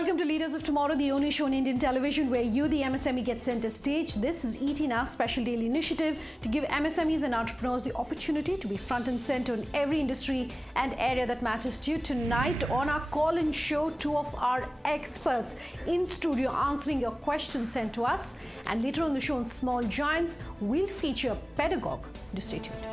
welcome to Leaders of Tomorrow, the only show on Indian television where you, the MSME, get center stage. This is ET Now's special daily initiative to give MSMEs and entrepreneurs the opportunity to be front and center in every industry and area that matters to you. Tonight on our call-in show, two of our experts in studio answering your questions sent to us. And later on the show on Small Giants, we'll feature Pedagoge. Do stay tuned.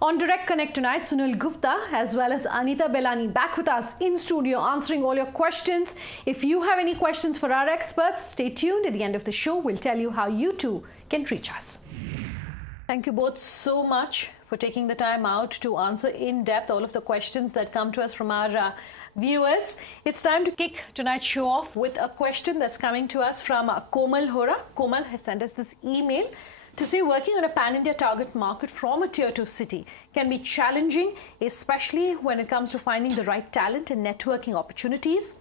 On Direct Connect tonight, Sunil Gupta as well as Anita Belani back with us in studio answering all your questions. If you have any questions for our experts, stay tuned. At the end of the show, we'll tell you how you too can reach us. Thank you both so much for taking the time out to answer in depth all of the questions that come to us from our viewers. It's time to kick tonight's show off with a question that's coming to us from Komal Hora. Komal has sent us this email to say working on a pan-India target market from a tier 2 city can be challenging, especially when it comes to finding the right talent and networking opportunities.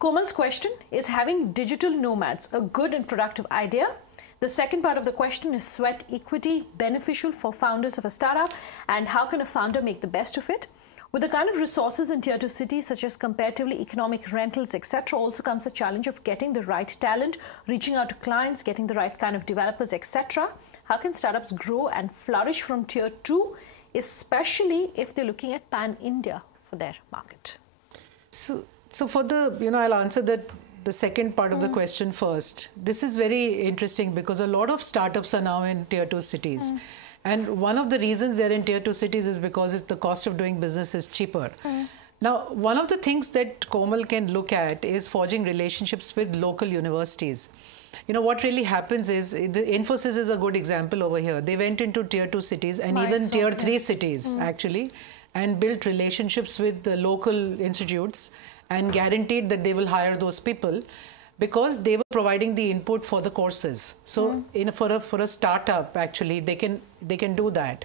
Komal's question is, having digital nomads a good and productive idea? The second part of the question is, sweat equity beneficial for founders of a startup, and how can a founder make the best of it? With the kind of resources in tier 2 cities such as comparatively economic rentals, etc., also comes the challenge of getting the right talent, reaching out to clients, getting the right kind of developers, etc. How can startups grow and flourish from tier 2, especially if they're looking at pan-India for their market? So for the, I'll answer the second part of the question first. This is very interesting because a lot of startups are now in tier 2 cities. And one of the reasons they're in tier 2 cities is because the cost of doing business is cheaper. Now, one of the things that Komal can look at is forging relationships with local universities. What really happens is, the Infosys is a good example over here. They went into tier 2 cities and even tier 3 cities, actually, and built relationships with the local institutes and guaranteed that they will hire those people, because they were providing the input for the courses. So for a startup, actually, they can do that.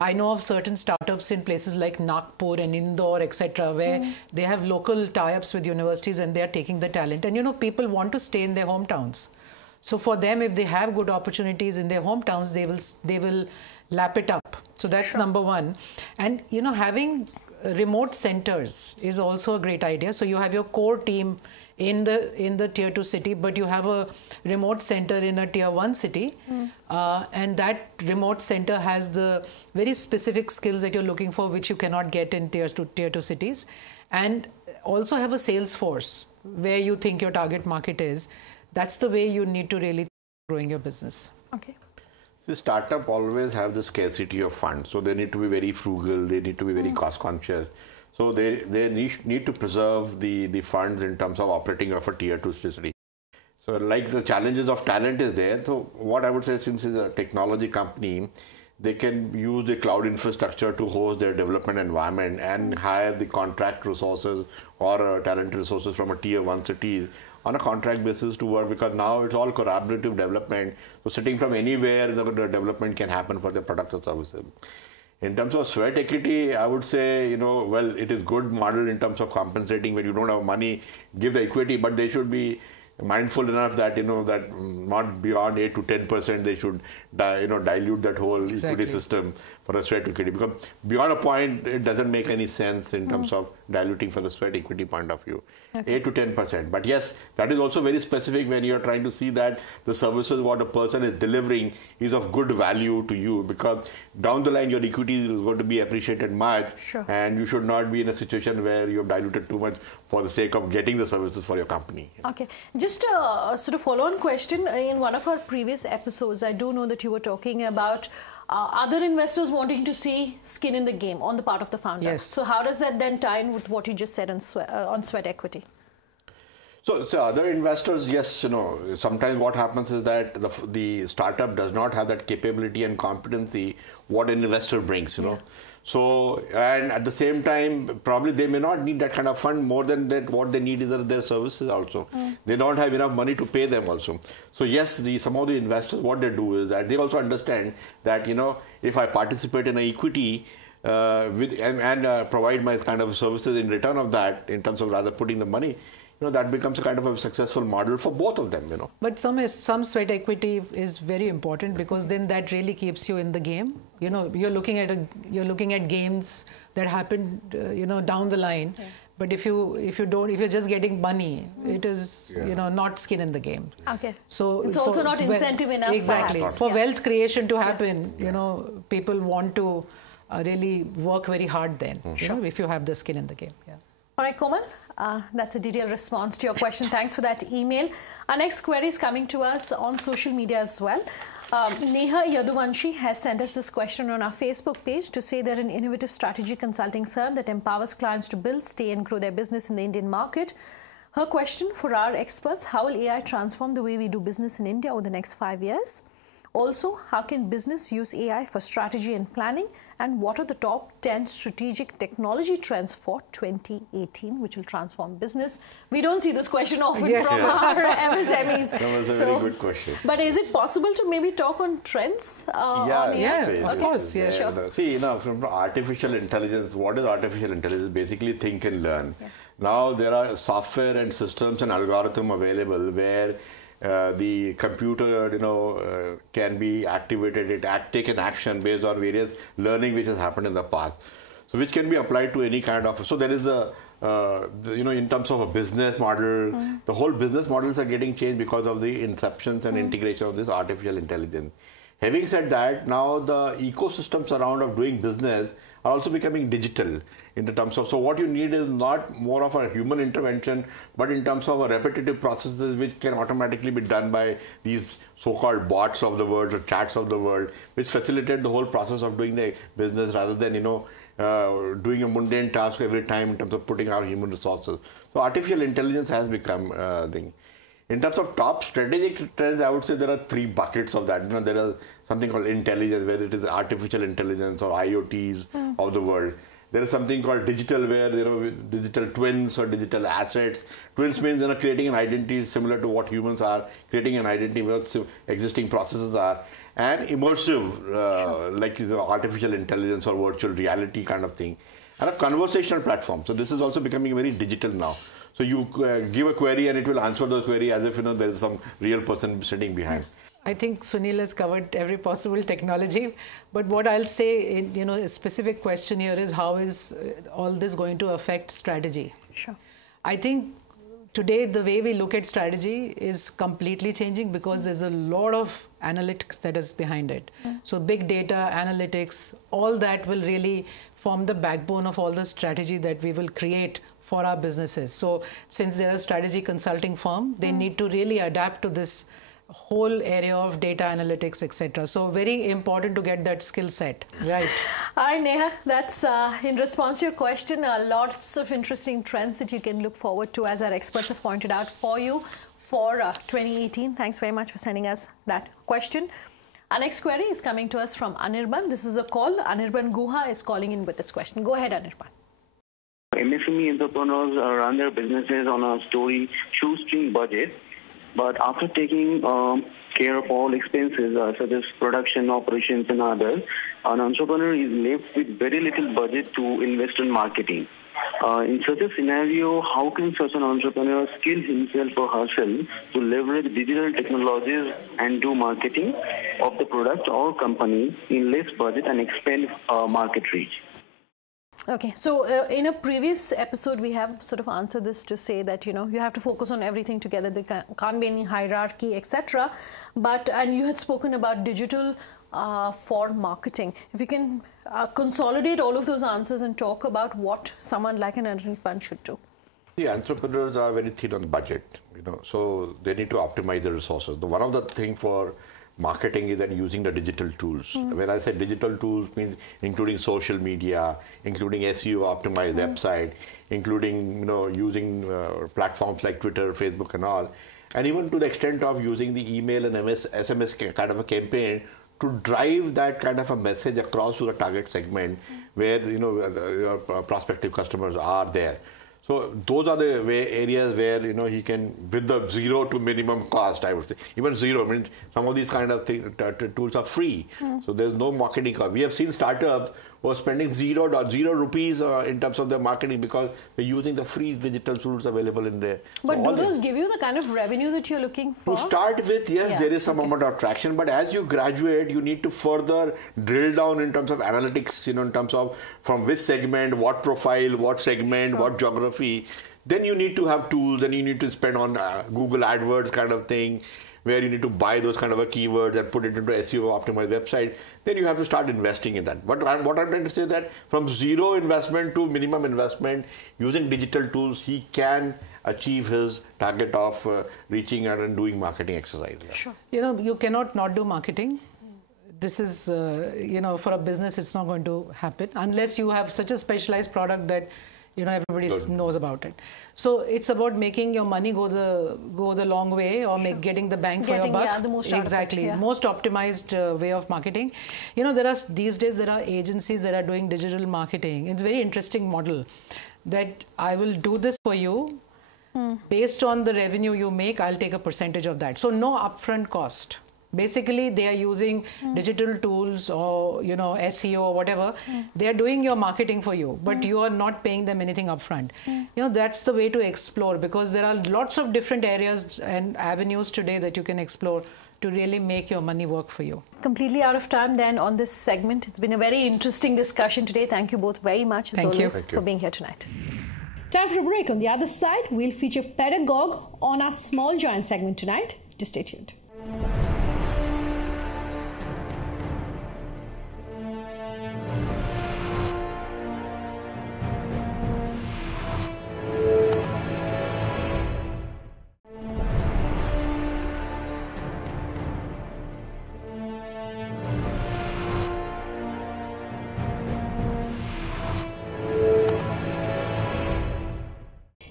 I know of certain startups in places like Nagpur and Indore, etc., where they have local tie-ups with universities and they are taking the talent. And people want to stay in their hometowns. So for them, if they have good opportunities in their hometowns, they will lap it up. So that's number one. And having remote centers is also a great idea. So you have your core team in the tier 2 city, but you have a remote center in a tier 1 city, and that remote center has the very specific skills that you're looking for, which you cannot get in tier 2 cities, and also have a sales force where you think your target market is. That's the way you need to really growing your business. Okay. So startup always have the scarcity of funds, so they need to be very frugal, they need to be very cost conscious. So they need to preserve the funds in terms of operating of a tier 2 city. So like the challenges of talent is there. So what I would say, since it's a technology company, they can use the cloud infrastructure to host their development environment and hire the contract resources or talent resources from a tier 1 city on a contract basis to work, because now it's all collaborative development. So sitting from anywhere, the development can happen for the products or services. In terms of sweat equity, I would say, well, it is good model in terms of compensating. When you don't have money, give the equity, but they should be mindful enough that, that not beyond 8 to 10%, they should, dilute that whole equity system for a sweat equity. Because beyond a point, it doesn't make any sense in terms of diluting for the sweat equity point of view. 8 to 10%. But yes, that is also very specific when you're trying to see that the services what a person is delivering is of good value to you, because down the line your equity is going to be appreciated much, and you should not be in a situation where you've diluted too much for the sake of getting the services for your company. Okay. Just a sort of follow-on question. In one of our previous episodes, I do know that you were talking about other investors wanting to see skin in the game on the part of the founder. Yes. So how does that then tie in with what you just said on sweat equity? So other investors, yes, sometimes what happens is that the startup does not have that capability and competency what an investor brings, So, and at the same time, probably they may not need that kind of fund. More than that, what they need is their services also. They don't have enough money to pay them also. So yes, some of the investors, what they do is that they also understand that, if I participate in an equity and provide my kind of services in return of that, in terms of rather putting the money, that becomes a kind of a successful model for both of them, But some sweat equity is very important, because then that really keeps you in the game. You're looking at games that happen, down the line. Yeah. But if you're just getting money, it is, not skin in the game. Okay. So it's also not incentive enough. Exactly. Perhaps. For wealth creation to happen, people want to really work very hard then, if you have the skin in the game. Yeah. All right, Komal. That's a detailed response to your question. Thanks for that email. Our next query is coming to us on social media as well. Neha Yaduvanshi has sent us this question on our Facebook page to say they're an innovative strategy consulting firm that empowers clients to build, stay and grow their business in the Indian market. Her question for our experts: how will AI transform the way we do business in India over the next 5 years? Also, how can business use AI for strategy and planning? And what are the top 10 strategic technology trends for 2018, which will transform business? We don't see this question often from our MSMEs. That was a very good question. But is it possible to maybe talk on trends? On AI? Of course, yes. Sure. See, from artificial intelligence, what is artificial intelligence? Basically, think and learn. Yeah. Now, there are software and systems and algorithm available where the computer, can be activated, take an action based on various learning which has happened in the past. So, which can be applied to any kind of. So, there is a, in terms of a business model, the whole business models are getting changed because of the inceptions and integration of this artificial intelligence. Having said that, now the ecosystems around of doing business are also becoming digital in the terms of, so what you need is not more of a human intervention, but in terms of a repetitive processes which can automatically be done by these so-called bots of the world or chats of the world, which facilitate the whole process of doing the business rather than, doing a mundane task every time in terms of putting our human resources. So artificial intelligence has become a thing. In terms of top strategic trends, I would say there are 3 buckets of that. There is something called intelligence, whether it is artificial intelligence or IoTs of the world. There is something called digital, where digital twins or digital assets. Twins means creating an identity similar to what humans are, creating an identity where existing processes are, and immersive, like the artificial intelligence or virtual reality kind of thing, and a conversational platform. So this is also becoming very digital now. So you give a query and it will answer the query as if there is some real person sitting behind. I think Sunil has covered every possible technology, but what I'll say, a specific question here is, how is all this going to affect strategy? Sure. I think today the way we look at strategy is completely changing, because there's a lot of analytics that is behind it. So big data, analytics, all that will really form the backbone of all the strategy that we will create for our businesses. So since they're a strategy consulting firm, they need to really adapt to this whole area of data analytics, etc. So very important to get that skill set right. All right, Neha, that's in response to your question, lots of interesting trends that you can look forward to, as our experts have pointed out for you for 2018. Thanks very much for sending us that question. Our next query is coming to us from Anirban. This is a call. Anirban Guha is calling in with this question. Go ahead, Anirban. MSME entrepreneurs run their businesses on a shoestring budget, but after taking care of all expenses such as production, operations and others, an entrepreneur is left with very little budget to invest in marketing. In such a scenario, how can such an entrepreneur skill himself or herself to leverage digital technologies and do marketing of the product or company in less budget and expand market reach? Okay, so in a previous episode, we have sort of answered this to say that, you have to focus on everything together. There can't be any hierarchy, etc. And you had spoken about digital for marketing. If you can consolidate all of those answers and talk about what someone like an entrepreneur should do. The entrepreneurs are very thin on budget, so they need to optimize the resources. One of the things for marketing is then using the digital tools. When I say digital tools, means including social media, including SEO optimized website, including using platforms like Twitter, Facebook and all, and even to the extent of using the email and SMS kind of a campaign to drive that kind of a message across to the target segment where your prospective customers are there. So those are the areas where he can, with the zero to minimum cost, I would say, even zero. Some of these kind of tools are free, so there's no marketing cost. We have seen startups who are spending zero rupees in terms of their marketing because they're using the free digital tools available in there. But so do those give you the kind of revenue that you're looking for? To start with, yes, there is some amount of traction, but as you graduate, you need to further drill down in terms of analytics, in terms of from which segment, what profile, what segment, what geography. Then you need to have tools, then you need to spend on Google AdWords kind of thing, where you need to buy those kind of keywords and put it into SEO optimized website. Then you have to start investing in that. But what I'm trying to say is that from zero investment to minimum investment, using digital tools, he can achieve his target of reaching out and doing marketing exercise. Sure. You cannot not do marketing. This is, for a business, it's not going to happen unless you have such a specialized product that everybody knows about it. So it's about making your money go the long way, or getting the bang for your buck. Yeah, the most exactly, most optimized way of marketing. These days there are agencies that are doing digital marketing. It's a very interesting model that I will do this for you. Based on the revenue you make, I'll take a percentage of that. So no upfront cost. Basically, they are using digital tools or SEO or whatever. They are doing your marketing for you, but you are not paying them anything upfront. That's the way to explore, because there are lots of different areas and avenues today that you can explore to really make your money work for you. Completely out of time then on this segment. It's been a very interesting discussion today. Thank you both very much as always for being here tonight. Time for a break. On the other side, we'll feature Pedagoge on our Small Giant segment tonight. Just stay tuned.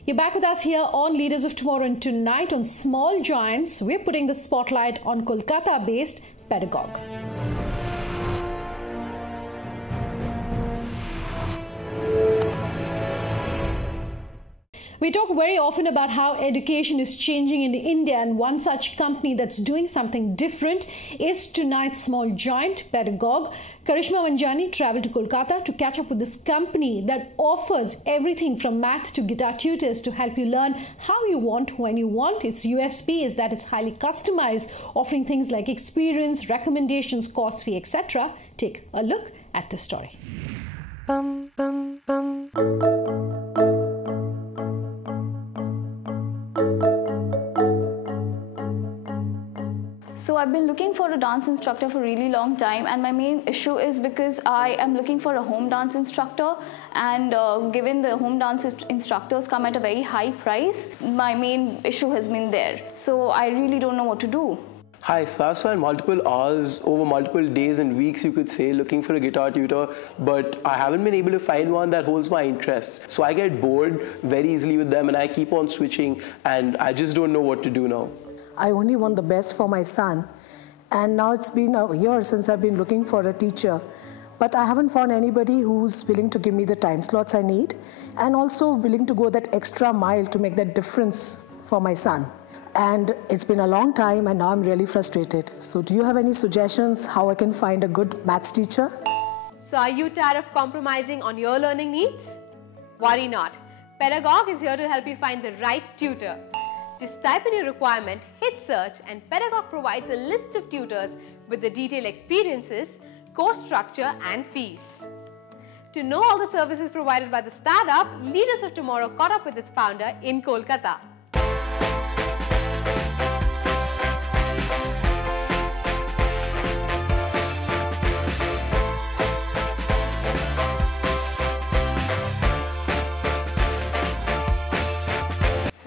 You're back with us here on Leaders of Tomorrow, and tonight on Small Giants, we're putting the spotlight on Kolkata-based Pedagoge. We talk very often about how education is changing in India, and one such company that's doing something different is tonight's small giant, Pedagoge. Karishma Manjani travelled to Kolkata to catch up with this company that offers everything from math to guitar tutors to help you learn how you want, when you want. Its USP is that it's highly customized, offering things like experience, recommendations, course fee, etc. Take a look at this story. Bum, bum, bum. So I've been looking for a dance instructor for a really long time, and my main issue is because I am looking for a home dance instructor, and given the home dance instructors come at a very high price, my main issue has been there. So I really don't know what to do. Hi, so I've spent multiple hours over multiple days and weeks, you could say, looking for a guitar tutor, but I haven't been able to find one that holds my interests. So I get bored very easily with them, and I keep on switching, and I just don't know what to do now. I only want the best for my son, and now it's been a year since I've been looking for a teacher, but I haven't found anybody who's willing to give me the time slots I need and also willing to go that extra mile to make that difference for my son. And it's been a long time, and now I'm really frustrated. So do you have any suggestions how I can find a good maths teacher? So are you tired of compromising on your learning needs? Worry not. Pedagoge is here to help you find the right tutor. Just type in your requirement, hit search, and Pedagoge provides a list of tutors with the detailed experiences, course structure and fees. To know all the services provided by the startup, Leaders of Tomorrow caught up with its founder in Kolkata.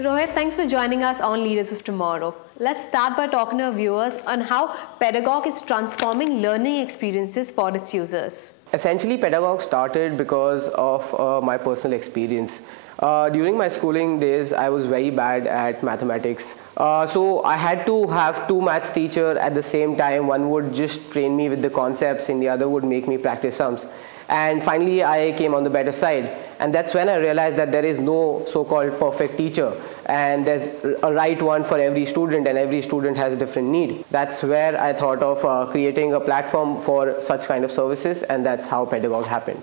Rohit, thanks for joining us on Leaders of Tomorrow. Let's start by talking to our viewers on how Pedagoge is transforming learning experiences for its users. Essentially, Pedagoge started because of my personal experience. During my schooling days, I was very bad at mathematics. So I had to have two maths teachers at the same time. One would just train me with the concepts and the other would make me practice sums. And finally, I came on the better side. And that's when I realized that there is no so-called perfect teacher. And there's a right one for every student, and every student has a different need. That's where I thought of creating a platform for such kind of services, and that's how Pedagoge happened.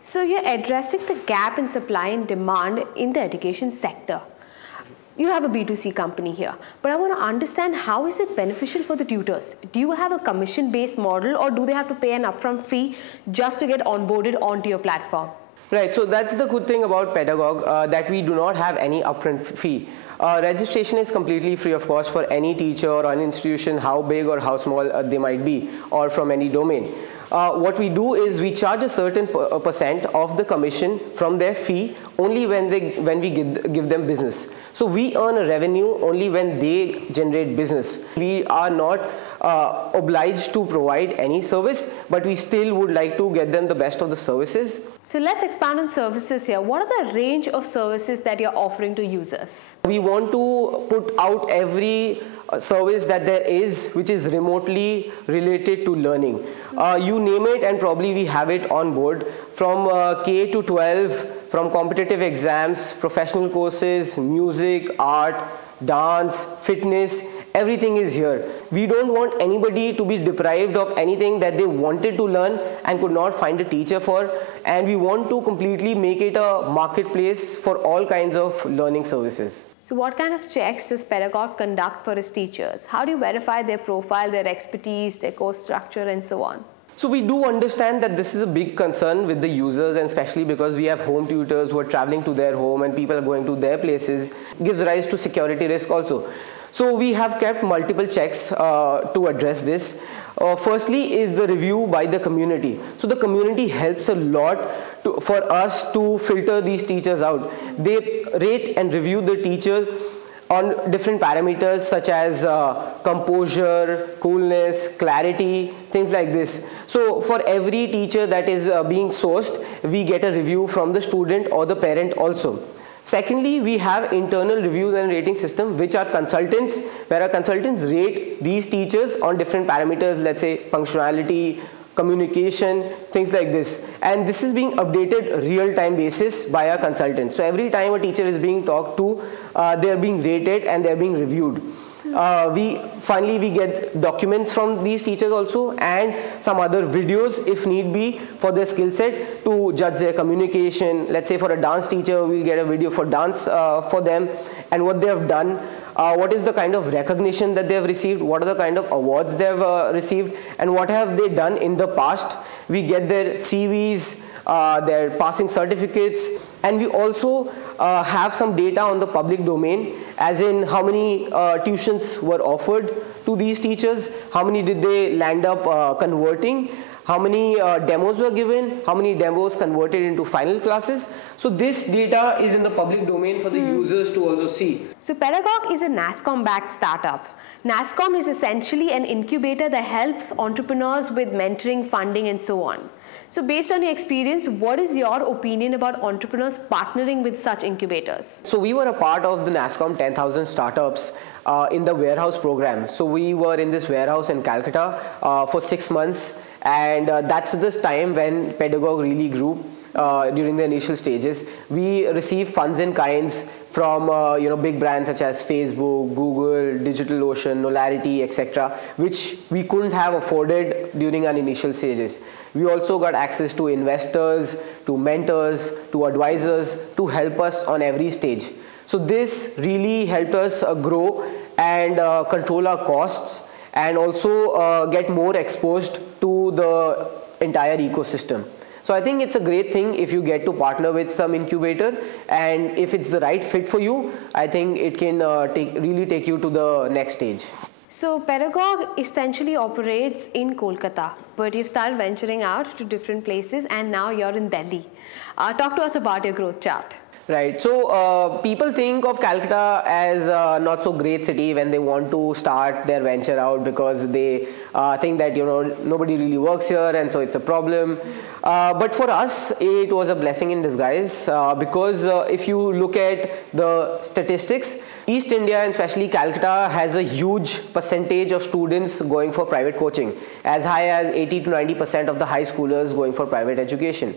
So you're addressing the gap in supply and demand in the education sector. You have a B2C company here, but I want to understand, how is it beneficial for the tutors? Do you have a commission-based model, or do they have to pay an upfront fee just to get onboarded onto your platform? Right, so that's the good thing about Pedagoge, that we do not have any upfront fee. Registration is completely free of cost for any teacher or an institution, how big or how small they might be, or from any domain. What we do is we charge a certain percent of the commission from their fee only when we give them business. So we earn a revenue only when they generate business. We are not obliged to provide any service, but we still would like to get them the best of the services. So let's expand on services here. What are the range of services that you're offering to users? We want to put out every service that there is which is remotely related to learning. You name it and probably we have it on board, from K to 12, from competitive exams, professional courses, music, art, dance, fitness, everything is here. We don't want anybody to be deprived of anything that they wanted to learn and could not find a teacher for, and we want to completely make it a marketplace for all kinds of learning services. So what kind of checks does Pedagoge conduct for its teachers? How do you verify their profile, their expertise, their course structure, and so on? So we do understand that this is a big concern with the users, and especially because we have home tutors who are traveling to their home and people are going to their places, gives rise to security risk also. So we have kept multiple checks to address this. Firstly is the review by the community. So the community helps a lot for us to filter these teachers out. They rate and review the teacher on different parameters such as composure, coolness, clarity, things like this. So for every teacher that is being sourced, we get a review from the student or the parent also. Secondly, we have internal reviews and rating system, which are consultants, where our consultants rate these teachers on different parameters, let's say punctuality, communication, things like this. And this is being updated real-time basis by our consultants. So every time a teacher is being talked to, they're being rated and they're being reviewed. Finally, we get documents from these teachers also, and some other videos if need be for their skill set to judge their communication. Let's say for a dance teacher, we'll get a video for dance for them and what they have done. What is the kind of recognition that they have received, what are the kind of awards they have received, and what have they done in the past. We get their CVs, their passing certificates, and we also have some data on the public domain, as in how many tuitions were offered to these teachers, how many did they land up converting, how many demos were given, how many demos converted into final classes. So this data is in the public domain for the users to also see. So Pedagoge is a NASSCOM-backed startup. NASSCOM is essentially an incubator that helps entrepreneurs with mentoring, funding, and so on. So based on your experience, what is your opinion about entrepreneurs partnering with such incubators? So we were a part of the NASSCOM 10,000 startups in the warehouse program. So we were in this warehouse in Calcutta for 6 months, and that's this time when Pedagoge really grew. During the initial stages, we received funds in kinds from big brands such as Facebook, Google, DigitalOcean, Nolarity, etc., which we couldn't have afforded during our initial stages. We also got access to investors, to mentors, to advisors to help us on every stage. So this really helped us grow and control our costs, and also get more exposed to the entire ecosystem. So I think it's a great thing if you get to partner with some incubator, and if it's the right fit for you, I think it can really take you to the next stage. So Pedagoge essentially operates in Kolkata, but you've started venturing out to different places and now you're in Delhi. Talk to us about your growth chart. Right. So people think of Calcutta as a not so great city when they want to start their venture out, because they think that, you know, nobody really works here and so it's a problem. But for us, it was a blessing in disguise because if you look at the statistics, East India and especially Calcutta has a huge percentage of students going for private coaching, as high as 80 to 90% of the high schoolers going for private education.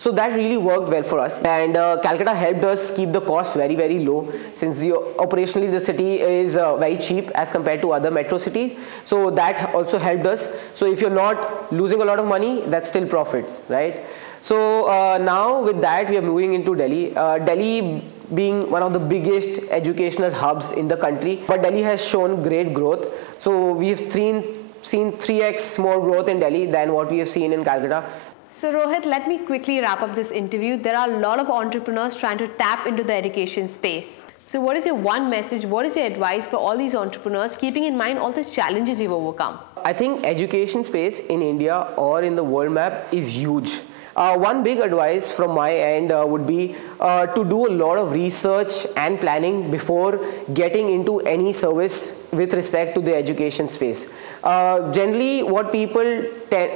So that really worked well for us, and Calcutta helped us keep the cost very, very low, since operationally the city is very cheap as compared to other metro cities. So that also helped us. So if you're not losing a lot of money, that's still profits, right? So now with that, we are moving into Delhi. Delhi being one of the biggest educational hubs in the country, but Delhi has shown great growth. So we've seen 3x more growth in Delhi than what we have seen in Calcutta. So Rohit, let me quickly wrap up this interview. There are a lot of entrepreneurs trying to tap into the education space. So what is your one message, what is your advice for all these entrepreneurs, keeping in mind all the challenges you've overcome? I think education space in India or in the world map is huge. One big advice from my end would be to do a lot of research and planning before getting into any service with respect to the education space. Generally, what people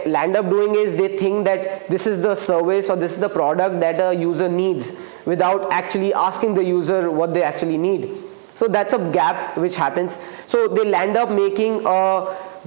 land up doing is they think that this is the service or this is the product that a user needs without actually asking the user what they actually need. So that's a gap which happens. So they land up making a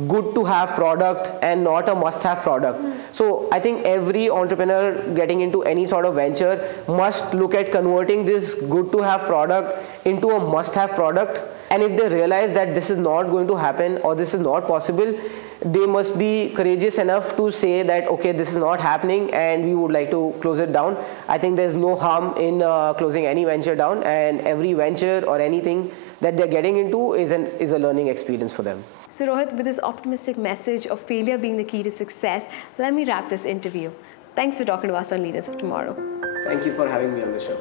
good to have product and not a must have product. So I think every entrepreneur getting into any sort of venture must look at converting this good to have product into a must have product. And if they realize that this is not going to happen or this is not possible, they must be courageous enough to say that, okay, this is not happening and we would like to close it down. I think there's no harm in closing any venture down, and every venture or anything that they're getting into is a learning experience for them. So Rohit, with this optimistic message of failure being the key to success, let me wrap this interview. Thanks for talking to us on Leaders of Tomorrow. Thank you for having me on the show.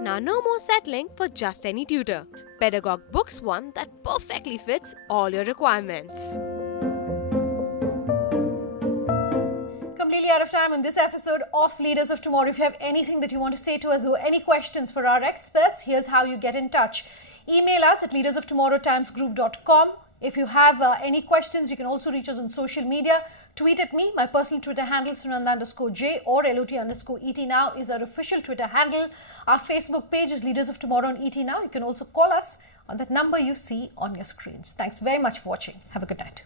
Now no more settling for just any tutor. Pedagoge books one that perfectly fits all your requirements. Completely out of time on this episode of Leaders of Tomorrow. If you have anything that you want to say to us or any questions for our experts, here's how you get in touch. Email us at leadersoftomorrowtimesgroup.com. If you have any questions, you can also reach us on social media. Tweet at me. My personal Twitter handle Sunanda_J or LOT_ET Now is our official Twitter handle. Our Facebook page is Leaders of Tomorrow on ET Now. You can also call us on that number you see on your screens. Thanks very much for watching. Have a good night.